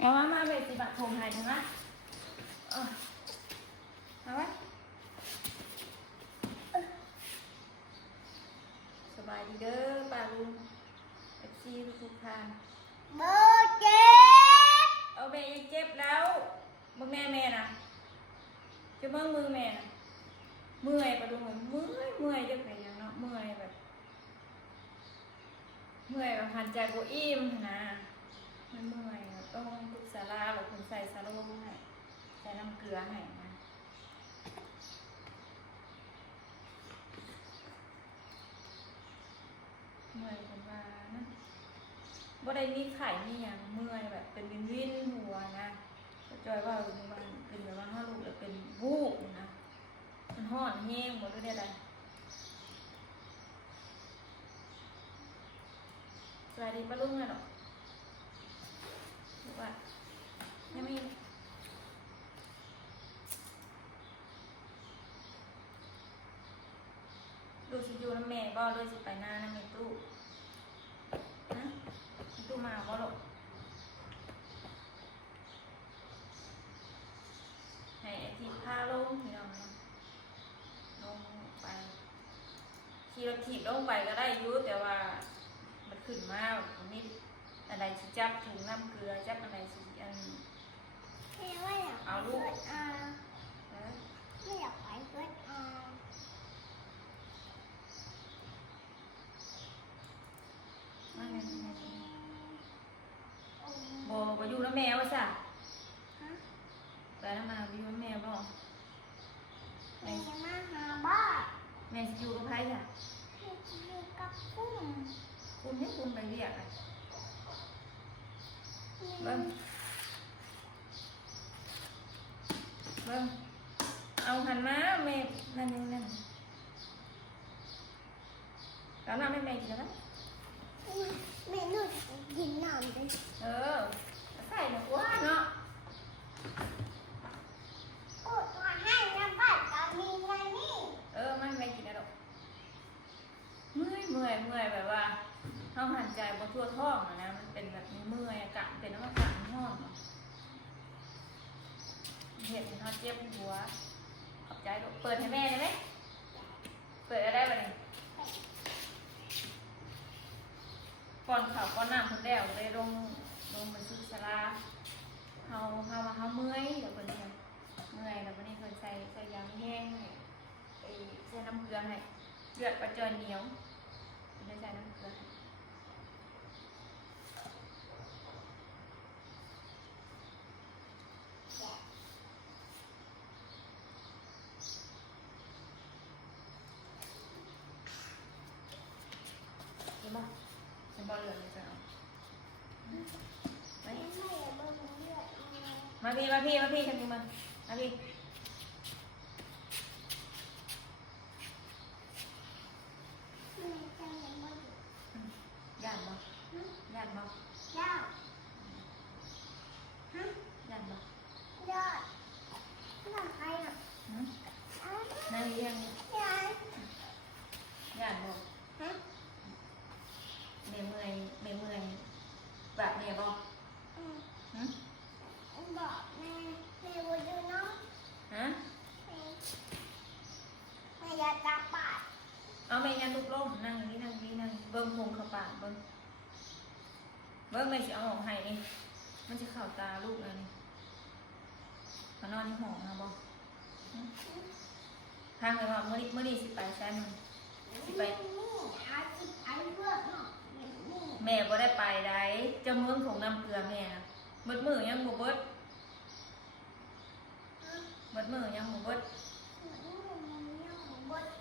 เอามาเวทีบัตรผมหายถูกไหมเอาไว้สบายดีเด้อป้าลุงเอฟซีทุกท่านเบอร์เจ็บเอาแม่ยังเจ็บแล้วมึงแม่นะจะเบิ่งมือแม่นะเมื่อยป้าลุงเมื่อยจะเป็นยังเนาะเมื่อยแบบหันใจกูอิ่มนะมันเมื่อยต้องทุกสาราแบบคนใส่สาราให้ใส่น้ำเกลือให้นะเมื่อยเป็นว่านะบ่ได้มีไข่มีอย่างเมื่อยแบบเป็นวินหัวนะจอยว่ามันเป็นแบบว่าห้าลูกแล้วเป็นวูบนะมันห่อนแห้งหมดด้วยได้ไรสวัสดีป้าลุงไงหรอว่ายังไม่ดูสิอยู่น้ำแม่บ่เลยสิไปหน้าน้ำแม่ตู้นะตู้มาบ่หรอกให้ไอทีพาลงพี่น้องลงไปขี่รถถีบลงไปก็ได้ยุ่แต่ว่ามันขึ้นมานิดอะไรสิจับถุงน้ำเกลือจับอะไรสิอันเอาลูกไม่อยากไปเกิดบ่อยู่น้ำแมวซะไปน้ำมาอยู่น้ำแมวบ่แม่มาหาบ้าแม่สิอยู่กับใครจ้ะแม่อยู่กับกุ้งให้คุณไปเรียกอ่ะเบิ้งเอาหันมาแม่นั่นแล้วน้ำให้แม่กินแล้วแม่นุ่นกินน้ำด้วยใส่หนูว่าเนาะโอ้ตัวให้น้ำบ้านตอนนี้ไงนี่มันไม่กินแล้วเมื่อยแบบว่าท้องหันใจบนทั่วท้องนะมันเป็นแบบเมื่อยอากาศเป็นน้ำอากาศห้อนเห็นเขาเจ็บหัวขอบใจลูกเปิดให้แม่ได้ไหมเปิดได้ไหมก่อนข่าวก่อนน้ำคนแล้วเลยลงมาซื้อสลาเขาเมื่อยเดี๋ยวคนเดียวเมื่อยแล้ววันนี้คนใส่ยางแห้งใส่น้ำเกลือให้เลือดประจอยเหนียวไม่ใส่น้ำเกลือเห็นป่ะฉันบอกเลือดเลยจ้ะมาพี่คันนี้มาพี่ย่านบ่ยอดบ่น้ำใครอ่ะนั่งเรียงย่านบ่เมื่อยแบบเมื่อยบ่บอกแม่ว่าอยู่เนาะแม่อยากจับปาดเอาแม่ยันลูกล้มนั่งนี่เบิ้งพงเข้าปากเบิ้งไม่สิเอาออกให้นี่มันจะเข้าตาลูกเลยนี่มานอนในห้องนะบ่ทางเลยว่าเมื่อนี้สิไปใช่มั้ยสิไปแม่บ่ได้ไปได้จะเมืองของน้ำเกลือแม่นะมือยังบ่เบิด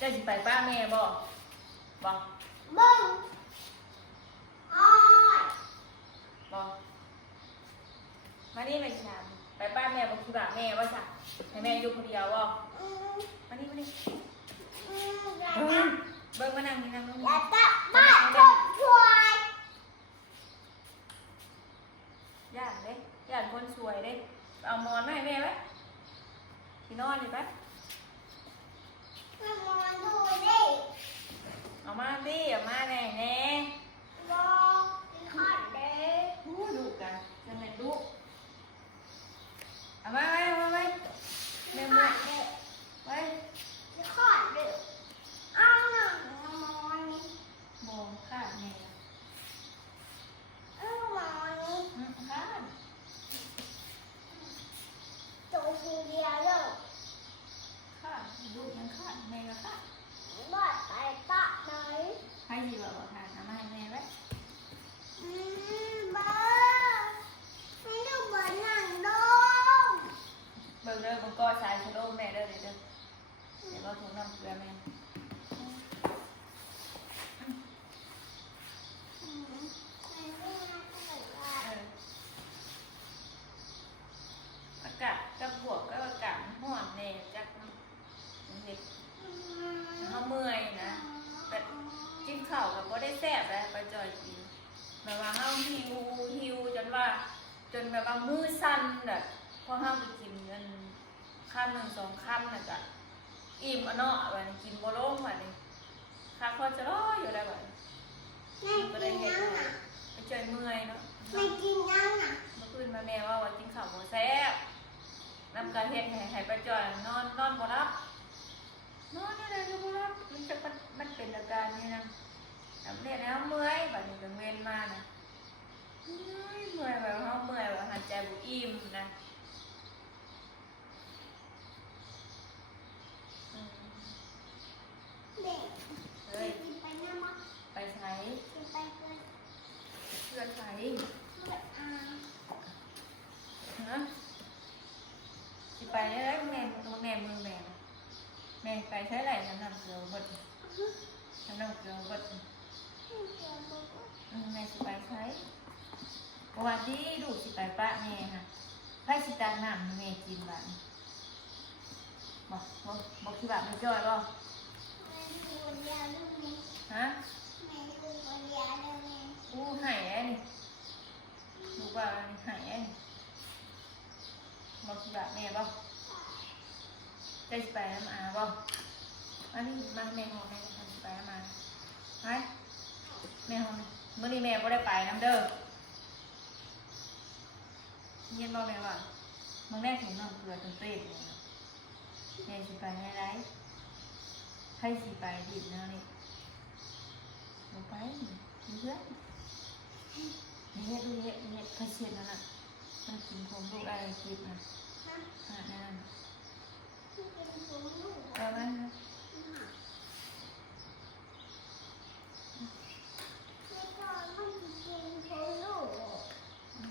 จะสิไปป้าแม่บ่มึงอ้อยบ่มานี่ไม่ถามไปป้าแม่บ่คือบ้าแม่ว่าซะให้แม่อยู่คนเดียวบ่มานี่เบิ่งมานั่งนี่ลงอย่าจับบ้านคนสวยย่านคนสวยเด้เอาหมอนมาให้แม่ไว้ที่นอนนี่ไปมองดูดิ เอามาแน่ มองขอดเด้ดูกันจะแม่ดู จนแบบว่ามือสั่นแบบพอห้ามไปกินเงินข้ามหนึ่งสองข้ามน่ะจ้ะอิ่มอ่ะเนาะแบบนี้กินบ่ลงแบบนี้ข้าพอจะรออยู่ได้แบบนี้ แม่ ก็ กิ ได้ น เห็น ยังอ่ะ ไปเจอเมื่อยเนาะ แม่กินยังอ่ะ เมื่อคืนมาแม่ว่ากินข้าวบ่แซ่บนำการเฮ็ดให้ไปจอยนอนบ่รับนอนอะไรก็บ่รับมันเป็นอาการนี่นะเรียนแล้วเมื่อยแบบนี้ก็เว้นมานะเมื่อยแบบเฮาเมื่อยแบบหายใจบ่อิ่มนะเด็ก เฮ้ย กินไปน้ำมั้ง ไปใช้ กินไปเกิน เพื่อนใช้ เมื่ออา ฮะสิไปได้แล้วแม่ตัวแม่มือแม่แม่ไปใช้ไหนน้ำหนักเกลือเบิดน้ำหนักเกลือเบิดแม่สิไปใช้วันที่ดูสิไปป้าแม่ค่ะให้สิตาหนำแม่กินบ้านบอกที่บ้านไม่จ้อยบ่ แม่ดูคนยาลูกนี้ ฮะ แม่ดูคนยาลูกนี้ อู้หายแอ้นี่ดูว่าหายแอ้นี่บอกที่บ้านแม่บ่ใจสิไปน้ำอาบ่อันนี้มาแม่ห้องแม่ทำสิไปน้ำอาไปแม่ห้องเมื่อนี้แม่ก็ได้ไปน้ำเด้อเย็นบ่แม่ว่ามึงแม่ถุงน้ำเกลือจนเปรี้ยวเลยแม่สิไปให้ไรให้สิไปดิบนะนี่ลงไปเพื่อนนี่เฮ็ดดูเฮ็ดพระเชียนนั่นน่ะมันกินผมลูกอะไรกินนะนั่น ที่กินผมลูก เอาไว้นะ ไม่ชอบมันกินผมลูกมัน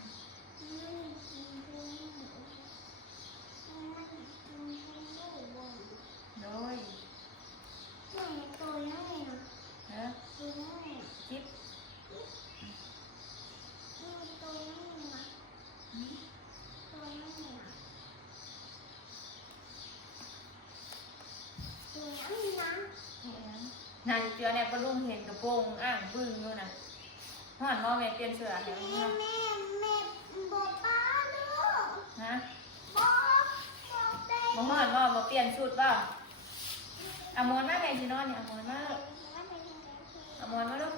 กินผมลูกมันกินผมลูก โดย แม่ตัวยังไงนะ เนาะ ตัวยังไง จิ๊บ แม่ตัวยังไงนะตัวยังไงนะตัวยังไงนะ นางเจือเนี่ยปลุงเห็นกระโปรงอ่างบึ้งอยู่นะห่อนพ่อแม่เปลี่ยนเสื้อแล้ว แม่บอกป้าลูก ฮะ บอกเต้ บ่ห่อนพ่อบ่เปลี่ยนชุดเปล่าเอามอนมาแม่สินอนเนี่ยเอามอนมาลูกเอามอนมาลูก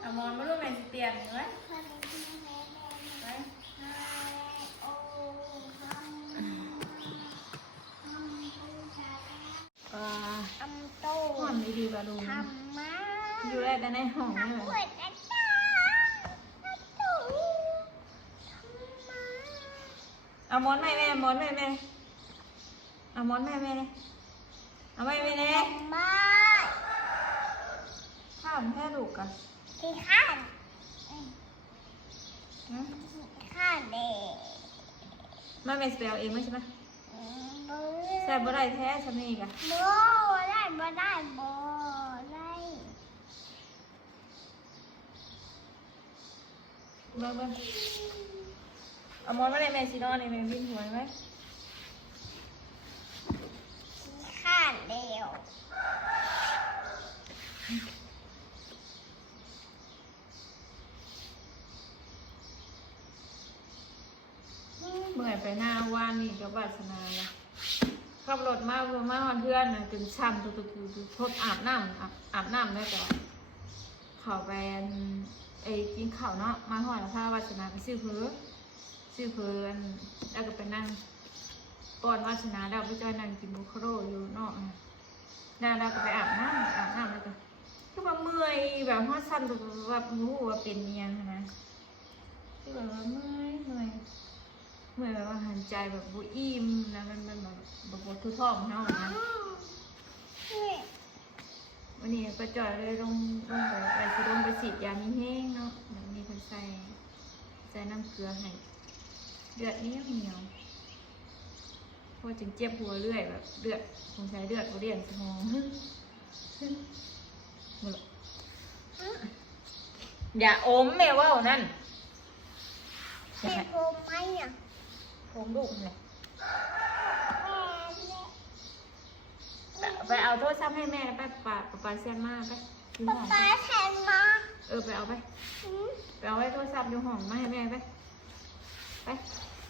เอามอนมาลูกแม่สิเปลี่ยนเห็นไหมไป ทำโต ห่อนดีๆป่ะลุง ทำมา อยู่ได้แต่ในห้องนี่ ทำ เล หัวย ใจตาทำตูทำมา เอามอนให้แม่มอนให้แม่เอามอนให้แม่เลยเอาไว้แม่เลย ทำมา ข้ามแค่ลูกกัน ที่ข้าน ฮะ ข้านเด็ก มาแม่สิไปเอาเองไหมใช่ไหม บ่ แซ่บบ่ได้แท้ฉันนี่กะ ได้บ่ได้บ่ได้ เบิ่งเอามอนมาเลยแม่สินอนนี่แม่วิ่งหัวไหม ที่ข้านเดียว เมื่อยไปหน้าวานนี่กับวาสนาละขับรถมาเพื่อมาฮอนเพื่อนน่ะจนช้ำตุทดอาบน้ำได้แต่เขาไปกินข้าวเนาะมาหอนแล้วพาวาสนาไปซื้อเพื่อนแล้วก็ไปนั่งก่อนวาสนาเราไปจอยนั่งกินบุคโรอยู่นอกนะแล้วก็ไปอาบน้ำแล้วก็คือว่าเมื่อยแบบหัวสั่นแบบรู้ว่าเป็นเมียงนะคือแบบว่าเมื่อยแบบว่าหันใจแบบบุอิ่มนะมันแบบบทุกท้องเนาะนะวันนี้ก็จอยเลยลงไปสิลงไปฉีดยามีแห้งเนาะเดี๋ยวมีคนใส่น้ำเกลือให้เลือดนี้เหนียวพอจึงเจ็บหัวเรื่อยแบบเลือดสงสัยเลือดเขาเรียนสมองหมดอย่าอมแม่ว่านั่น แม่ผมไหมอ่ะ ผมดุเลย แม่ ไปเอาโทรศัพท์ให้แม่ไปปาเซียนมาไป ป๊าป๊าแทนมา ไปเอาไป อืม ไปเอาไว้โทรศัพท์อยู่ห้องมาให้แม่ไปไป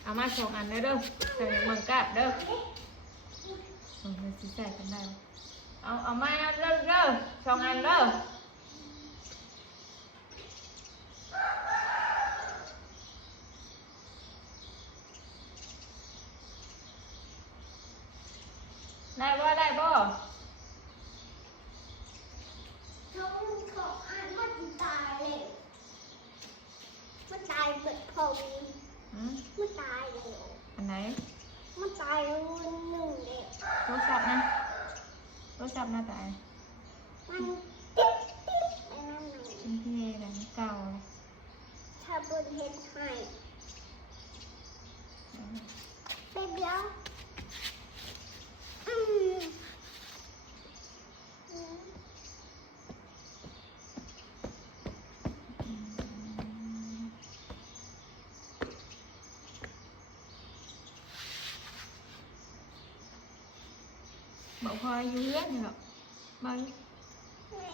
เอามา2 อันเลยเด้อใส่ในเมืองกะเด้อมันสิใส่กันได้เอามาเด้อ2 อันเด้อได้บ่ ท้องของอันมันตายเลยมันตายเบิดพง มันตายเลย อันไหน มันตายรุ่นหนึ่งเลย โทรศัพท์นะตาย มันติ๊บติ๊บไปนั่นหนึ่ง เป็นที่แบบเก่า ถ้าบนเห็นให้ไปเบี้ยวอืมอืม บอกพออยู่เรื่อนนี่หรอกบาง แม่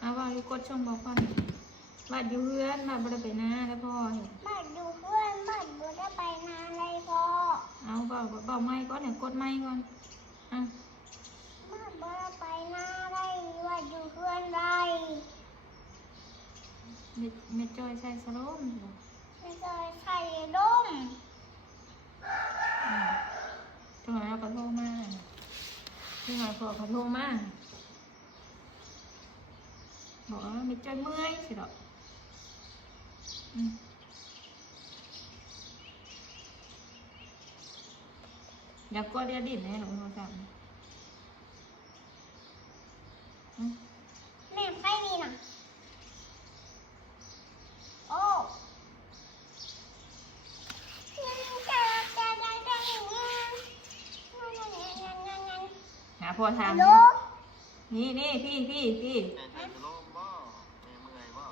เอาบางอยู่กดช่องบอกพอนี่บาดอยู่เรื่อนบาดบ่ได้ไปหน้าแล้วพ่อเห็น บ้านดูเพื่อนบ้านดูได้ไปนานเลยพอ เอาบอกไม่ก่อนเนี่ยกดไม่ก่อนอ่ะ บ้านดูได้ไปนานเลยว่าดูเพื่อนได้ เม็ดจอยใส่สโลมเหรอ ไม่เคยใส่ร่ม จังหวะเราก็โทรมาจังหวะพอเขาโทรมาบอกว่าเม็ดจอยเมื่อยสิหรอกอยากกดเดียวดินแน่หนูโทรศัพท์ แม่ไปนี่นะโอ้หาพ่อทำ ฮัลโหล นี่พี่ แม่ใส่สโลมบ่แม่เมื่อยบ่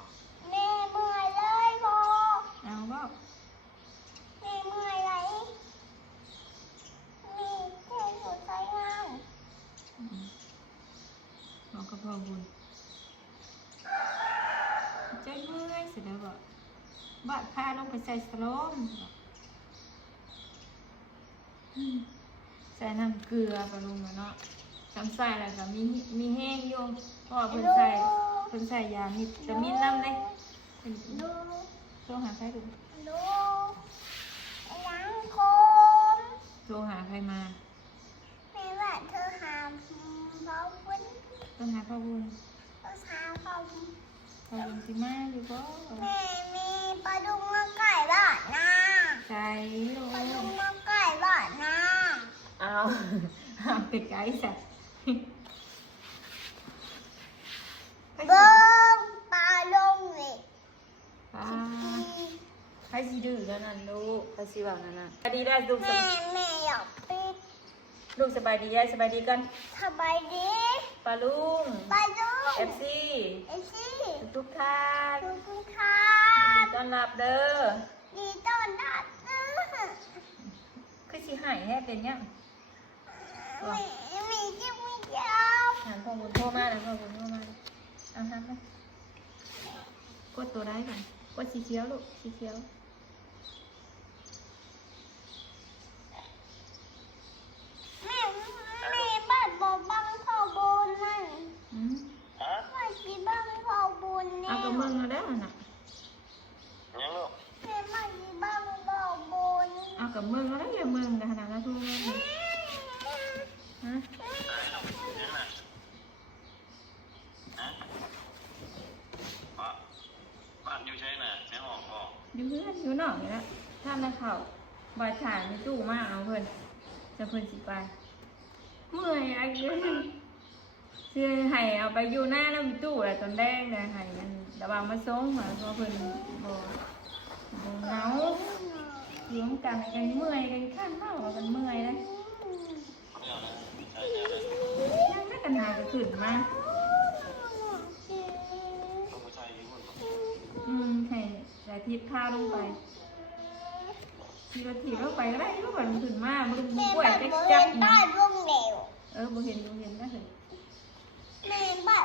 แม่เมื่อยเลยพอ เอาบ่ แม่เมื่อยไหลมีเท่สุดใช้งาน บอกกับพ่อบุญใจเมื่อยเสร็จแล้วบอกบ้าพาลงไปใส่สโลมใส่น้ำเกลือไปลงมาเนาะทำใส่แล้วก็มีแห้งโยงเพราะว่าเพิ่นใส่ยามิดแต่มิดน้ำเลย ดู โทรหาใครดู ดูหลังคม โทรหาใครมา แม่ว่าเธอหาเขาวุ้น โทรหาพ่อบุญ เธอหาเขา พ่อบุญสิมาอยู่บ่ แม่มีปลาดุกมาไก่บ้านนะ ใส่โล ปลาดุกมาไก่บ้านนะ เอาเป็ดไก่ใส่ เบิ้งปลาลงเลย ป้าใครสิดื้อแล้วนั่นลูกใครสิว่านั่นน่ะสบายดีได้ลูก แม่อยากปิด ลูกสบายดียายสบายดีกัน สบายดี ป้าลุง ปลาดุก FC ไอ้ซี่ ทุกท่าน ดูคุณค่ะ ยินดีต้อนรับเด้อ ดีต้อนรับนะ คือสิหายแท้เป็นยัง มีจิ้มมียาว ถามพ่อบุญโทรมาแล้วพ่อบุญโทรมาเอาทำไหมกดตัวได้ก่อนกดสีเขียวลูกสีเขียว แม่บ้านบอกบังข้าวบนนั่น อืม ว่าสิบังข้าวบนนี่ เอากระเมืองมาได้น่ะ ยังลูก แม่มาสิบังข้าวบน เอากระเมืองมาได้อย่าเมืองกันขนาดนั้นทุกคนฮะ ยังน่ะฮะบ้านอยู่ใช่น่ะแม่ห้องบ่ อยู่เพื่อนอยู่นอกนี่แหละท่านนะเขาบาดถ่ายในตู้มากเอาเพิ่นจะเพิ่นสิไปเมื่อยอะไรเงี้ยคือให้เอาไปอยู่หน้าแล้วมีตู้อะไรตอนแรกเลยให้มันระวังมาส่งมาเพราะเพิ่นบ่เหงาอยู่ร่วมกันกันเมื่อยกันข้างเท่ากันเมื่อยเลย เดี๋ยวนะใช่ นั่งได้กันหาก็ขึ้นมา ต้องไปใช้อยู่บนบ่ ให้สายทิพย์พาลงไปทีละทีลงไปก็ได้ก็แบบขึ้นมามัน แม่ ป่วย บ้าน จะ บ่ จั เห็ บ นได้ร่มเหลว บ่เห็นก็เห็นนะเห็น แม่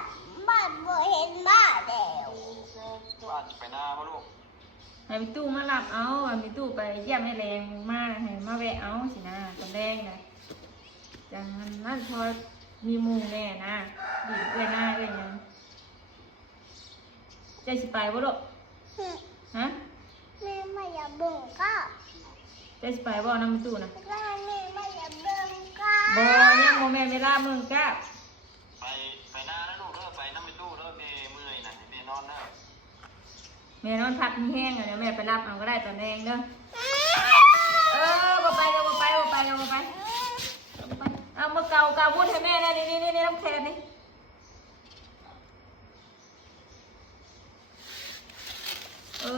บ้านบ่เห็นบ้าน แล้ว บ้านจะไปหน้าป่ะลูก ให้พี่ตู้มารับเอาให้พี่ตู้ไปเยี่ยมแม่แรงมาให้มาแวะเอาสินะตอนแรกนะจังนั้นพอมีหมูแน่นะดีเอ้ยหน้าเอ้ยหยังใจสิไปบ่ลูกฮะ แม่ไม่อยากเบิ่งก็ ใจสิไปบ่นำพี่ตู้นะ แม่ไม่อยากเบิ่งก็ บ่ยังบ่แม่นเวลามึงกะ ไปหน้าแล้วลูกเด้อไปน้ำไปตู้เด้อเมย์เมื่อยนะเมย์นอนเด้อ แม่นอนพักมีแห้งอ่ะเดี๋ยวแม่ไปรับเอาก็ได้ตอนแดงเด้อบ่ไปก็บ่ไปบ่ไปก็บ่ไปเอามาเกาวุ้นให้แม่นะนี่น้ำแข็งนี่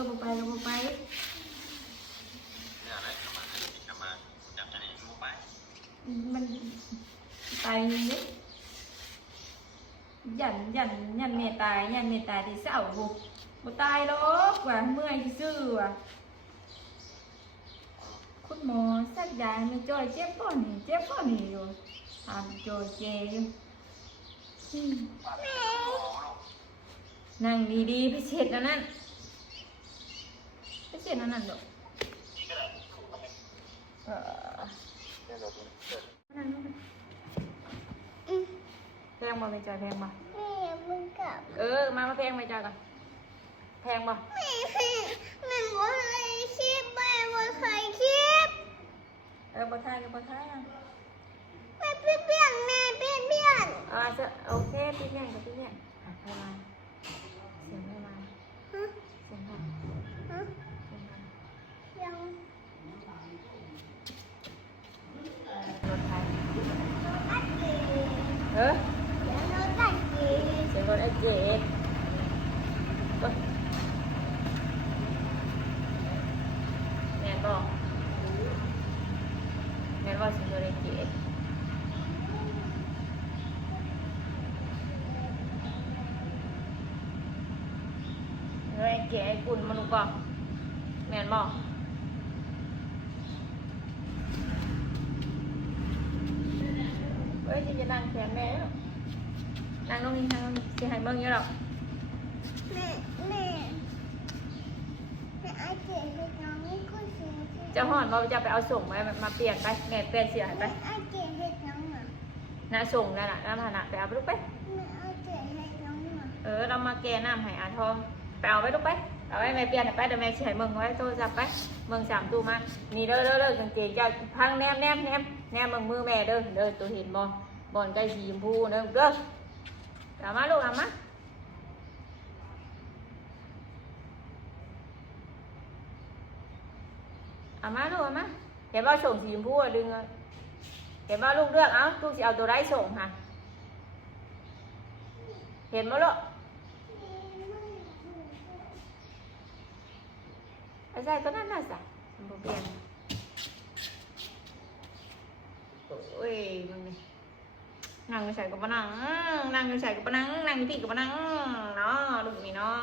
บ่ไปก็บ่ไป เนี่ยอะไรกลับมาจับจะนี่มุกไป มันไปนี่ยันเมตายยันเมตายที่เศร้าบ่ตายหรอกว่าเมื่อยซื่อว่ะคุณหมอสักยาไม่จ่อยเจ็บก้อนนี่อยู่ทำจ่อยเจอยู่นั่งดีๆพิเศษนั่นพิเศษนั่นดอกนั่นแพงบ่ไม่จ่อยแพงบ่ แม่อยากเบิ่งกับ มาแพงไม่จ่อยก่อนแพงบ่ แม่บ่เคยคิดแม่บ่เคยคิด บ่ทายก็บ่ทายอ่ะ แม่เปี้ยนแม่เปี้ยน โอเคพี่เนี่ยกับพี่เนี่ยไปมาเสียงไม่มา ฮะ เสียงมา ฮะ เสียงมา ยัง รถไทย อัดเก ยัง รถอัดเก เสียงรถไอ้เจ๊แม่นบ่เสียงรถไอ้เจ๊รถไอ้เจ๊ไอ้กุ่นมันรู้ป่ะแม่นบ่จะนั่งแขนแม่นั่งตรงนี้สิให้เบิ่งอยู่หรอก แม่อัดเกเฮ็ดน้องนี่ก็สิ จะห่อนบ่จะไปเอาส่งมาเปลี่ยนไปแม่เปลี่ยนเสียให้ไป แม่อัดเกเฮ็ดน้องอ่ะ น่าส่งนั่นน่ะน้ำฐานะไปเอาไปลูกไป แม่อัดเกเฮ็ดน้องอ่ะ เรามาแกน้ำให้อาทองไปเอาไปลูกไปเอาไว้แม่เปลี่ยนให้ไปเดี๋ยวแม่สิให้มึงไว้โทรศัพท์ไปมึง3ตู้มานี่เด้อกางเกงเจ้าพังแนมมึงมือแม่เด้อตัวเห็นบ่บ่อนใกล้สีชมพูเด้อเอามาลูกเอามาลูกเอามาเห็นว่าส่งสีชมพูดึงเห็นว่าลูกเลือกเอาลูกสิเอาตัวไรส่งค่ะเห็นมั้ยลูกไอ้ใส่ตัวนั้นน่ะสิมันบ่เปลี่ยนโอ้ยมึงนี่นั่งใส่กับปะนั่งนั่งใส่กับปะนั่งนั่งพี่กับปะนั่งเนาะลูกนี่เนาะ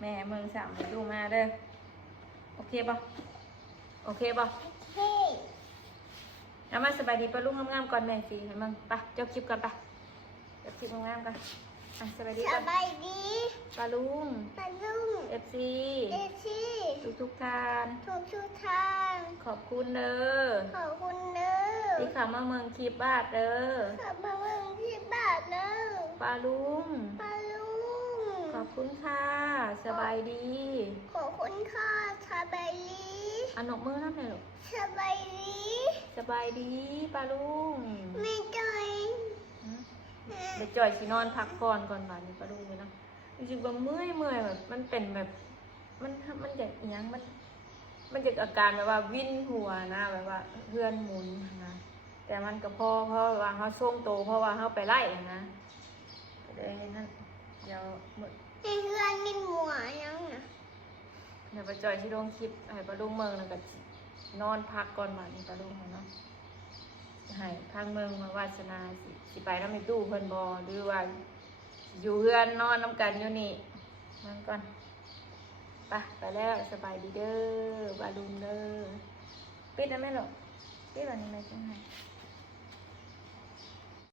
แม่มึงสั่งไปดูมาเด้อโอเคป่ะโอเคป่ะ เฮ้ เอามาสบายดีปะลุงงามๆก่อนแม่สิให้มึงไปเจ้าคลิปก่อนไปเจ้าคลิปงามๆก่อนสบายดี ส ก่อน บายดี ปลาลุง ปะลุง FC เอชี่ ทุกท่าน ทุกทาง ขอบคุณเด้อ ขอบคุณเด้อ ที่เข้ามาเมืองคลิปบ้านเด้อ ขับมาเมืองที่บ้านเด้อ ปลาลุง ปะลุง ขอบคุณค่ะสบายดี ขอบคุณค่ะสบายดี อันนกมือนั่นเลยลูก สบายดี สบายดีปลาลุง ไม่จอย เดี๋ยวจ่อยสินอนพักผ่อนก่อนบ่ายนี้ปลาลุงเลยนะจริงๆว่าเมื่อยแบบมันเป็นแบบมันจะอหยังมันจะอาการแบบว่าวิ่นหัวนะแบบว่าเพื่อนหมุนนะแต่มันก็เพราะว่าเขาส่งโตเพราะว่าเขาไปไล่นะก็เลยนั่นเดี๋ยวมื้อ ให้เพื่อนกินหมูยังนะ เดี๋ยวปลาจ่อยที่ลงคลิปให้ปลาลุงเมืองแล้วก็นอนพักก่อนบ่ายนี้ปลาลุงเนาะ ให้ทางเมืองมาวาสนาสิไปนำไปตู้เพิ่นบ่หรือว่าอยู่เฮือนนอนนํกันอยู่นี่นั่นก่อนไปแล้วสบายดีเด้อบาลุนเด้อปิดได้ไหมหรอกปิดวันนี้ไหมจังไห้